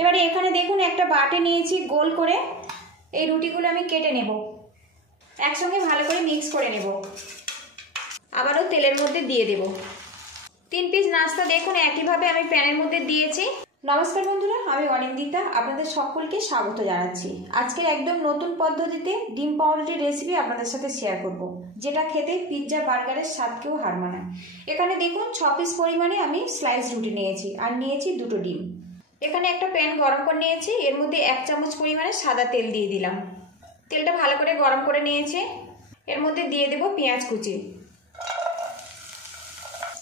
এবারে এখানে দেখুন একটা বাটি নিয়েছি গোল করে, এই রুটিগুলো আমি কেটে নেব, একসঙ্গে ভালো করে মিক্স করে নেব। আবারও তেলের মধ্যে দিয়ে দেব। 3 পিস নাস্তা দেখুন একইভাবে আমি প্যানের মধ্যে দিয়েছি। নমস্কার বন্ধুরা, আমি অনিন্দিতা, আপনাদের সকলকে স্বাগত জানাচ্ছি। আজকের একদম নতুন পদ্ধতিতে ডিম পাউরুটির রেসিপি আপনাদের সাথে শেয়ার করব, যেটা খেতে পিৎজা বার্গারের স্বাদকেও হার মানায়। এখানে দেখুন 6 পিস পরিমাণে আমি স্লাইস রুটি নিয়েছি আর নিয়েছি 2টো ডিম। এখানে একটা প্যান গরম করে নিয়েছি, এর মধ্যে 1 চামচ পরিমাণে সাদা তেল দিয়ে দিলাম। তেলটা ভালো করে গরম করে নিয়েছি, এর মধ্যে দিয়ে দেব পেঁয়াজ কুচি।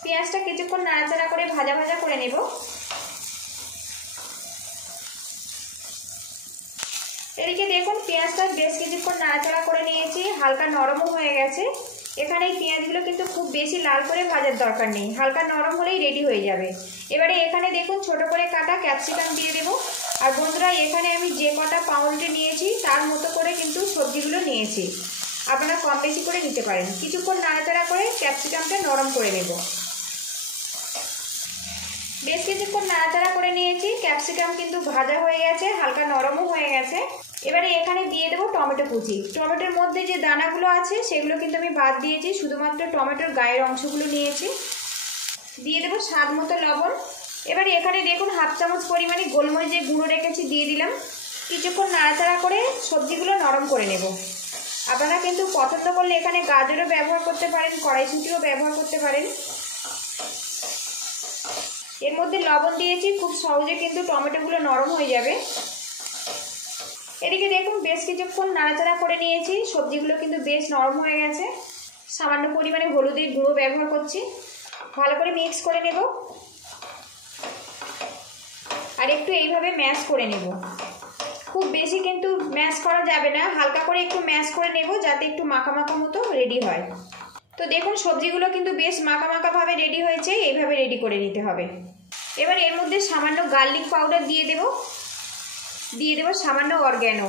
পেঁয়াজটা কিছুক্ষণ নাড়াচাড়া করে ভাজা ভাজা করে নেব। এদিকে দেখুন পেঁয়াজটা বেশ কিছুক্ষণ নাড়াচাড়া করে নিয়েছি, হালকা নরমও হয়ে গেছে। এখানে এই পেঁয়াজগুলো কিন্তু খুব বেশি লাল করে ভাজার দরকার নেই, হালকা নরম হলেই রেডি হয়ে যাবে। এবারে এখানে দেখুন ছোট করে কাটা ক্যাপসিকাম দিয়ে দেব। আর বন্ধুরা, এখানে আমি যে কটা পাউরুটি নিয়েছি তার মতো করে কিন্তু সবজিগুলো নিয়েছি, আপনারা কম বেশি করে নিতে পারেন। কিছুক্ষণ নাড়াচাড়া করে ক্যাপসিকামটা নরম করে নেব। বেশ কিছুক্ষণ নাড়াচাড়া করে নিয়েছি, ক্যাপসিকাম কিন্তু ভাজা হয়ে গেছে, হালকা নরমও হয়ে গেছে। এবারে এখানে দিয়ে দেবো টমেটো কুচি। টমেটোর মধ্যে যে দানাগুলো আছে সেগুলো কিন্তু আমি বাদ দিয়েছি, শুধুমাত্র টমেটোর গায়ের অংশগুলো নিয়েছি। দিয়ে দেবো স্বাদ মতো লবণ। এবারে এখানে দেখুন 1/2 চামচ পরিমাণে গোলমরিচের গুঁড়ো রেখেছি, দিয়ে দিলাম। কিছুক্ষণ নাড়াচাড়া করে সবজিগুলো নরম করে নেব। আপনারা কিন্তু পছন্দ করলে এখানে গাজরও ব্যবহার করতে পারেন, কড়াইশুঁটিও ব্যবহার করতে পারেন। এর মধ্যে লবণ দিয়েছি, খুব সহজে কিন্তু টমেটোগুলো নরম হয়ে যাবে। এদিকে দেখুন বেশ কিছুক্ষণ নাড়াচাড়া করে নিয়েছি, সবজিগুলো কিন্তু বেশ নরম হয়ে গেছে। সামান্য পরিমাণে হলুদের গুঁড়ো ব্যবহার করছি, ভালো করে মিক্স করে নেব। আর একটু এইভাবে ম্যাশ করে নেব, খুব বেশি কিন্তু ম্যাশ করা যাবে না, হালকা করে একটু ম্যাশ করে নেব যাতে একটু মাখা মাখা মতো রেডি হয়। তো দেখুন সবজিগুলো কিন্তু বেশ মাখা মাখা ভাবে রেডি হয়েছে, এইভাবে রেডি করে নিতে হবে। এবার এর মধ্যে সামান্য গার্লিক পাউডার দিয়ে দেব সামান্য অরগ্যানো।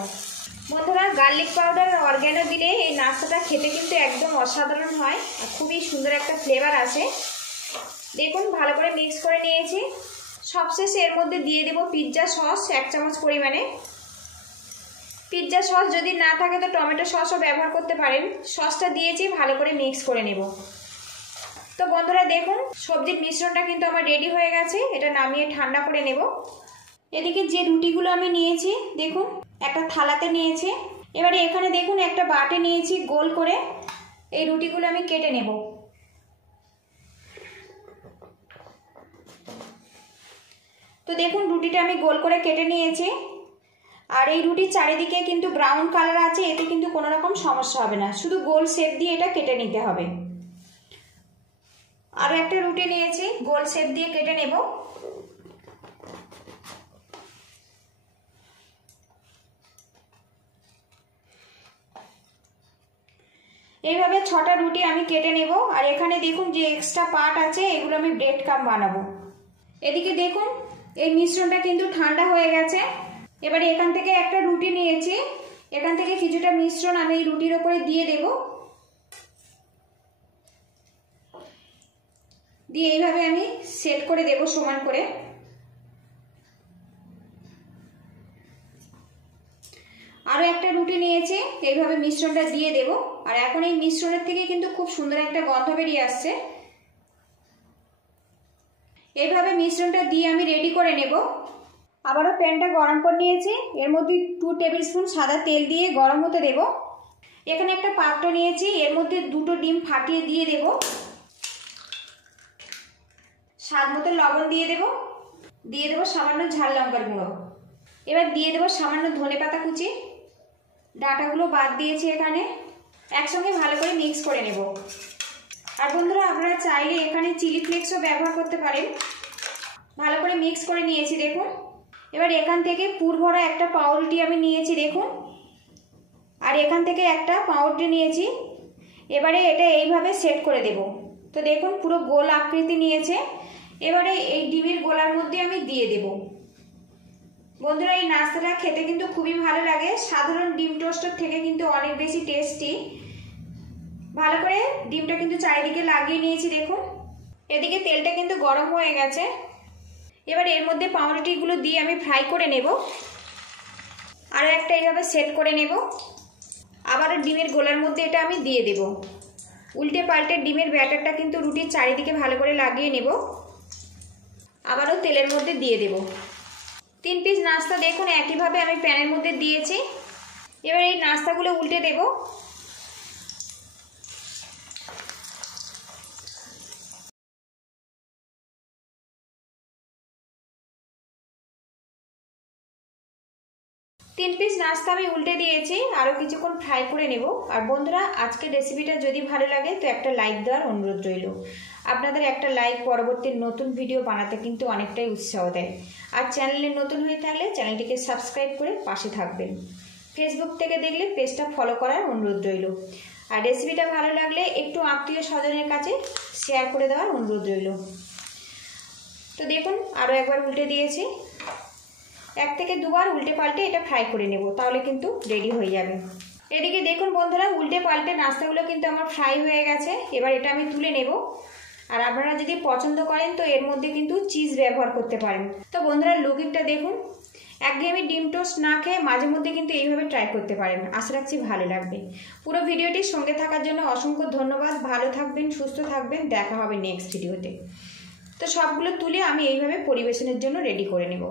বন্ধুরা, গার্লিক পাউডার আর অরগ্যানো দিলে এই নাস্তাটা খেতে কিন্তু একদম অসাধারণ হয় আর খুবই সুন্দর একটা ফ্লেভার আসে। দেখুন ভালো করে মিক্স করে নিয়েছি। সবশেষে এর মধ্যে দিয়ে দেব পিৎজা সস 1 চামচ পরিমাণে। পিৎজা সস যদি না থাকে তো টমেটো সসও ব্যবহার করতে পারেন। সসটা দিয়েছি, ভালো করে মিক্স করে নেব। তো বন্ধুরা দেখুন সবজির মিশ্রণটা কিন্তু আমার রেডি হয়ে গেছে, এটা নামিয়ে ঠান্ডা করে নেব। এদিকে যে রুটিগুলো আমি নিয়েছি দেখুন একটা থালাতে নিয়েছি। এবারে এখানে দেখুন একটা বাটি নিয়েছি গোল করে, এই রুটিগুলো আমি কেটে নেব। তো দেখুন রুটিটা আমি গোল করে কেটে নিয়েছি। আর এই রুটির চারিদিকে কিন্তু ব্রাউন কালার আছে, এতে কিন্তু কোনো রকম সমস্যা হবে না, শুধু গোল শেপ দিয়ে এটা কেটে নিতে হবে। আরও একটা রুটি নিয়েছি, গোল শেপ দিয়ে কেটে নেব। এইভাবে 6টা রুটি আমি কেটে নেব। আর এখানে দেখুন যে এক্সট্রা পার্ট আছে এগুলো আমি ব্রেড ক্রাম্ব বানাবো। এদিকে দেখুন এই মিশ্রণটা কিন্তু ঠান্ডা হয়ে গেছে। এবারে এখান থেকে একটা রুটি নিয়েছি, এখান থেকে কিছুটা মিশ্রণ আমি এই রুটির ওপরে দিয়ে দেব। দিয়ে এইভাবে আমি সেট করে দেব সমান করে। আরও একটা রুটি নিয়েছি, এইভাবে মিশ্রণটা দিয়ে দেব। আর এখন এই মিশ্রণের থেকে কিন্তু খুব সুন্দর একটা গন্ধ বেরিয়ে আসছে। এইভাবে মিশ্রণটা দিয়ে আমি রেডি করে নেব। আবারও প্যানটা গরম করে নিয়েছি, এর মধ্যে 2 টেবিল স্পুন সাদা তেল দিয়ে গরম হতে দেব। এখানে একটা পাত্র নিয়েছি, এর মধ্যে 2টো ডিম ফাটিয়ে দিয়ে দেব। স্বাদ মতো লবণ দিয়ে দেব সামান্য ঝাল লঙ্কার গুঁড়ো। এবার দিয়ে দেব সামান্য ধনেপাতা কুচি, ডাঁটাগুলো বাদ দিয়েছি এখানে। একসঙ্গে ভালো করে মিক্স করে নেব। আর বন্ধুরা, আপনারা চাইলে এখানে চিলি ফ্লেক্সও ব্যবহার করতে পারেন। ভালো করে মিক্স করে নিয়েছি দেখুন। এবার এখান থেকে পুর ভরা একটা পাউরুটি আমি নিয়েছি দেখুন, আর এখান থেকে একটা পাউরুটি নিয়েছি। এবারে এটা এইভাবে সেট করে দেব। তো দেখুন পুরো গোল আকৃতি নিয়েছে। এবারে এই ডিমের গোলার মধ্যে আমি দিয়ে দেব। বন্ধুরা, এই নাস্তাটা খেতে কিন্তু খুবই ভালো লাগে, সাধারণ ডিম টোস্টের থেকে কিন্তু অনেক বেশি টেস্টি। ভালো করে ডিমটা কিন্তু চারিদিকে লাগিয়ে নিয়েছি দেখুন। এদিকে তেলটা কিন্তু গরম হয়ে গেছে। এবার এর মধ্যে পাউরুটিগুলো দিয়ে আমি ফ্রাই করে নেব। আরও একটা এইভাবে সেট করে নেব। আবারও ডিমের গোলার মধ্যে এটা আমি দিয়ে দেব। উল্টে পাল্টে ডিমের ব্যাটারটা কিন্তু রুটির চারিদিকে ভালো করে লাগিয়ে নেব। আবারও তেলের মধ্যে দিয়ে দেব। 3 পিস নাস্তা দেখুন একইভাবে আমি প্যানের মধ্যে দিয়েছি। এবার এই নাস্তাগুলো উল্টে দেব। তিন পিস নাস্তা আমি উল্টে দিয়েছি, আরও কিছুক্ষণ ফ্রাই করে নেব। আর বন্ধুরা, আজকের রেসিপিটা যদি ভালো লাগে তো একটা লাইক দেওয়ার অনুরোধ রইল। আপনাদের একটা লাইক পরবর্তী নতুন ভিডিও বানাতে কিন্তু অনেকটাই উৎসাহ দেয়। আর চ্যানেলে নতুন হয়ে থাকলে চ্যানেলটিকে সাবস্ক্রাইব করে পাশে থাকবেন। ফেসবুক থেকে দেখলে পেজটা ফলো করার অনুরোধ রইল। আর রেসিপিটা ভালো লাগলে একটু আত্মীয় স্বজনের কাছে শেয়ার করে দেওয়ার অনুরোধ রইল। তো দেখুন আরও একবার উল্টে দিয়েছি। 1 থেকে 2 বার উল্টে পাল্টে এটা ফ্রাই করে নেব, তাহলে কিন্তু রেডি হয়ে যাবে। এদিকে দেখুন বন্ধুরা, উল্টে পাল্টে নাস্তাগুলো কিন্তু আমার ফ্রাই হয়ে গেছে। এবার এটা আমি তুলে নেব। আর আপনারা যদি পছন্দ করেন তো এর মধ্যে কিন্তু চিজ ব্যবহার করতে পারেন। তো বন্ধুরা, লুকিংটা দেখুন। একঘেয়েমি ডিম টোস্ট না খেয়ে মাঝে মধ্যে কিন্তু এইভাবে ট্রাই করতে পারেন। আশা রাখছি ভালো লাগবে। পুরো ভিডিওটির সঙ্গে থাকার জন্য অসংখ্য ধন্যবাদ। ভালো থাকবেন, সুস্থ থাকবেন। দেখা হবে নেক্সট ভিডিওতে। তো সবগুলো তুলে আমি এইভাবে পরিবেশনের জন্য রেডি করে নেব।